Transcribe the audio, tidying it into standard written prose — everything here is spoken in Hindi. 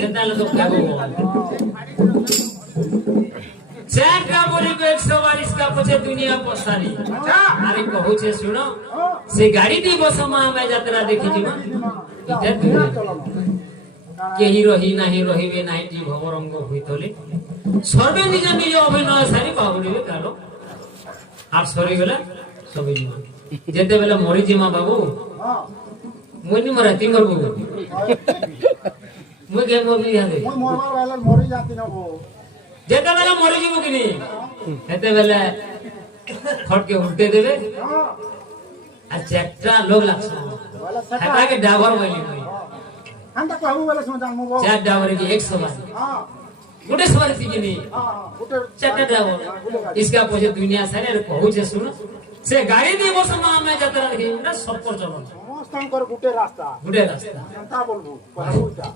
जेताले तो कहबो चारटा बोली को 122 का पछे दुनिया पसारी अरे कहू छे सुनो से गाड़ी दी बसमा हमें यात्रा देखि जीवा इधर केही रही नाही रहिबे नाही जी भवरंग होइतले सर्वे निज निज अभिनय सारी बाहुडीबे कालो आर सरी गेला सबे जीवा जेते बेला मरि जीवा बाबू मुनी मरा तिंगर बाबू मु के मो बिया दे मु मरवा वाला मरि जाती न वो जेते बेला मरि जीवो कि नहीं हेते बेला फटके उल्टे देबे आ चेट्टा लोग लागछ हटा के डाबर बोली हम तो कहू वाला समझान मो चार डाबर की 100 बार हां गुटे सवार थी कि नहीं गुटे चार डाबर इसका पछे दुनिया सारे कहू छे सुनो से गाड़ी दी बस में यात्रा देखि ना सब पर चलो समस्त कर गुटे रास्ता गुटे रास्ता जनता बोलबो कहू जा